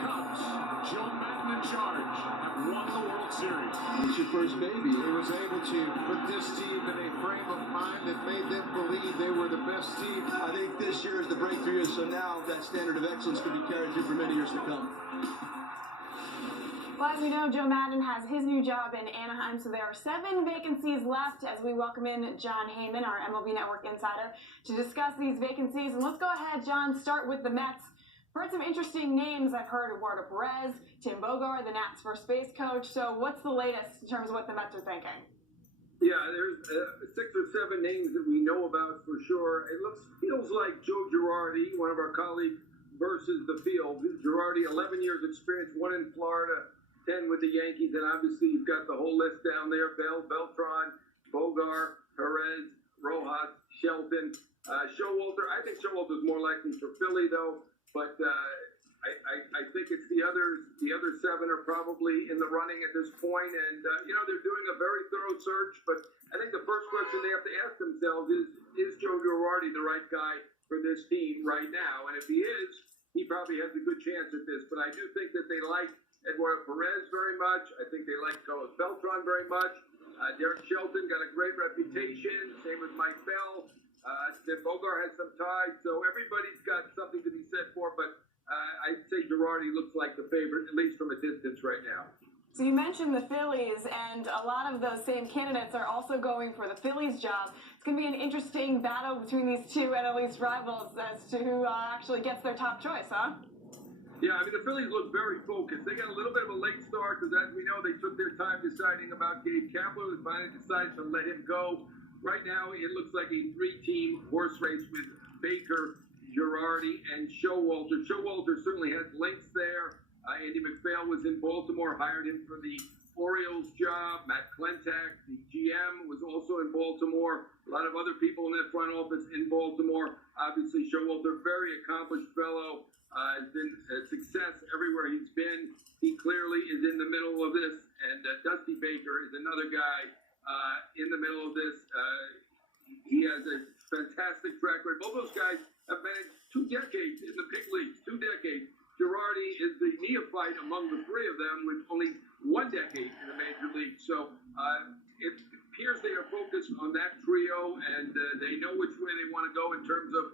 Cubs, Joe Madden in charge, have won the World Series. It's your first baby. He was able to put this team in a frame of mind that made them believe they were the best team. I think this year is the breakthrough year, so now that standard of excellence can be carried through for many years to come. Well, as we know, Joe Madden has his new job in Anaheim, so there are 7 vacancies left as we welcome in Jon Heyman, our MLB Network insider, to discuss these vacancies. And let's go ahead, John, start with the Mets. Heard some interesting names. I've heard Eduardo Perez, Tim Bogar, the Nats first base coach. So what's the latest in terms of what the Mets are thinking? Yeah, there's 6 or 7 names that we know about for sure. It feels like Joe Girardi, one of our colleagues, versus the field. Girardi, 11 years experience, 1 in Florida, 10 with the Yankees, and obviously you've got the whole list down there: Bell, Beltran, Bogar, Perez, Rojas, Shelton, Showalter. I think Showalter's more likely for Philly, though, but I think it's the others. The other 7 are probably in the running at this point, and they're doing a very thorough search. But I think the first question they have to ask themselves is Joe Girardi the right guy for this team right now? And if he is, he probably has a good chance at this. But I do think that they like Eduardo Perez very much. I think they like Carlos Beltran very much. Derek Shelton got a great reputation. Same with Mike Bell. Tim Bogar has some ties. So everybody's got something to be said for. But I'd say Girardi looks like the favorite, at least from a distance right now. So you mentioned the Phillies, and a lot of those same candidates are also going for the Phillies job. It's going to be an interesting battle between these two NL rivals as to who actually gets their top choice, huh? Yeah, I mean, the Phillies look very focused. They got a little bit of a late start because, as we know, they took their time deciding about Gabe Kapler. They finally decided to let him go. Right now, it looks like a 3-team horse race with Baker, Girardi, and Showalter. Showalter certainly has links there. Andy McPhail was in Baltimore, hired him for the Orioles job. Matt Klentak, the GM, was also in Baltimore. A lot of other people in that front office in Baltimore. Obviously, Showalter, very accomplished fellow, has been a success everywhere he's been. He clearly is in the middle of this. And Dusty Baker is another guy in the middle of this. He has a fantastic track record. Both those guys have been 2 decades in the big leagues, 2 decades. Girardi is the neophyte among the 3 of them with only 1 decade in the major league. So it appears they are focused on that trio, and they know which way they want to go in terms of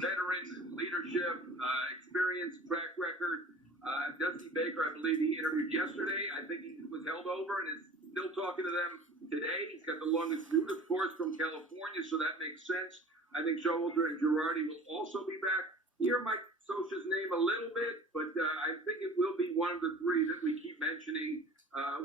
veteran leadership, experience, track record. Dusty Baker, I believe he interviewed yesterday. I think he was held over and is still talking to them today. He's got the longest route, of course, from California, so that makes sense. I think Showalter and Girardi will also be back. Hear Mike Scioscia's name a little bit, but I think it will be one of the 3 that we keep mentioning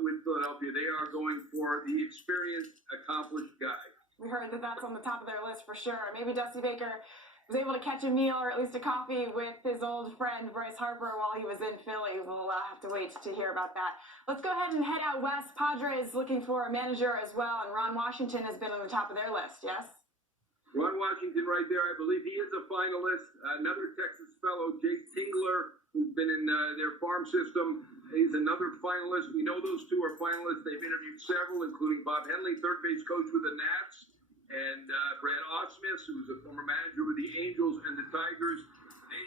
with Philadelphia. They are going for the experienced, accomplished guy. We heard that that's on the top of their list for sure. Maybe Dusty Baker was able to catch a meal or at least a coffee with his old friend Bryce Harper while he was in Philly. We'll have to wait to hear about that. Let's go ahead and head out west. Padres looking for a manager as well, and Ron Washington has been on the top of their list, yes? Ron Washington right there, I believe he is a finalist. Another Texas fellow, Jace Tingler, who's been in their farm system, is another finalist. We know those 2 are finalists. They've interviewed several, including Bob Henley, third base coach with the Nats, and Brad Ausmus, who's a former manager with the Angels and the Tigers.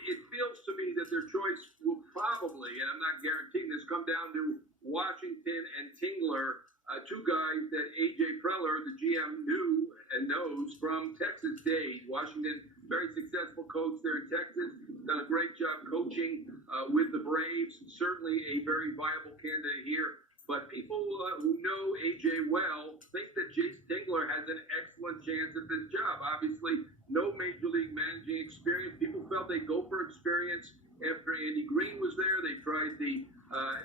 It feels to me that their choice will probably, and I'm not guaranteeing this, come down to Washington and Tingler, 2 guys that A.J. Preller, the GM, knew and knows from Texas days. Washington, very successful coach there in Texas, done a great job coaching with the Braves. Certainly a very viable candidate here. But people who know A.J. well think that Jace Tingler has an excellent chance at this job. Obviously, no major league managing experience. People felt they'd go for experience after Andy Green was there. They tried the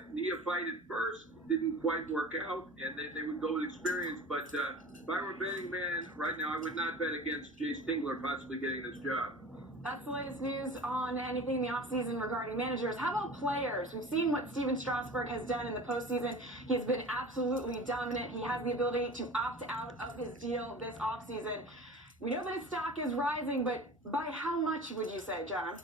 neophyte at first, didn't quite work out, and they would go with experience. But if I were a betting man right now, I would not bet against Jace Tingler possibly getting this job. That's the latest news on anything in the offseason regarding managers. How about players? We've seen what Steven Strasburg has done in the postseason. He has been absolutely dominant. He has the ability to opt out of his deal this offseason. We know that his stock is rising, but by how much would you say, John?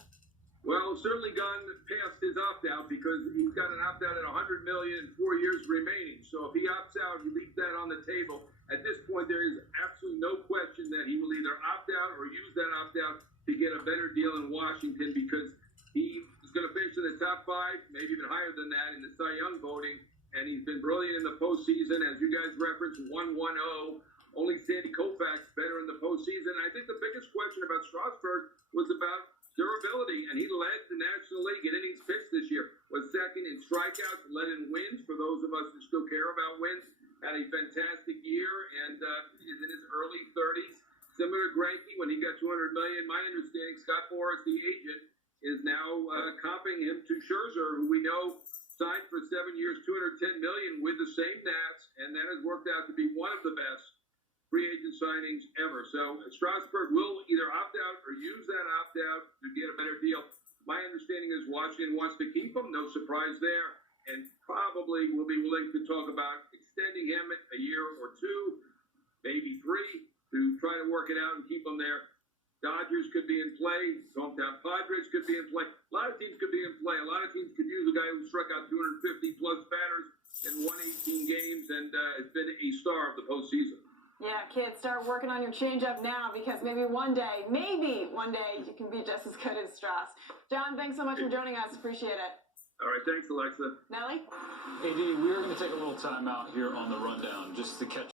Well, certainly gone past his opt-out because he's got an opt-out at $100 million and 4 years remaining. So if he opts out, he leaves that on the table. At this point, there is absolutely no question that he will either opt out or use that opt-out to get a better deal in Washington because he is going to finish in the top top 5, maybe even higher than that in the Cy Young voting, and he's been brilliant in the postseason. As you guys referenced, 1-1-0. Only Sandy Koufax better in the postseason. I think the biggest question about Strasburg was about durability, and he led the National League in innings pitched this year. Was second in strikeouts, led in wins. For those of us who still care about wins, had a fantastic year, and is in his early 30s. Similar to Greinke when he got $200 million. My understanding, Scott Boras, the agent, is now comping him to Scherzer, who we know signed for 7 years, $210 million with the same Nats, and that has worked out to be one of the best free agent signings ever. So Strasburg will either opt out or use that opt out to get a better deal. My understanding is Washington wants to keep him. No surprise there, and probably will be willing to talk about extending him a year or 2, maybe 3, to try to work it out and keep him there. Dodgers could be in play. Hometown Padres could be in play. A lot of teams could be in play. A lot of teams could use a guy who struck out 250 plus batters and won 18 games and has been a star of the postseason. Yeah, kids, start working on your changeup now because maybe one day you can be just as good as Strauss. John, thanks so much for joining us. Appreciate it. All right, thanks, Alexa. Nelly? AD, we are going to take a little time out here on the rundown just to catch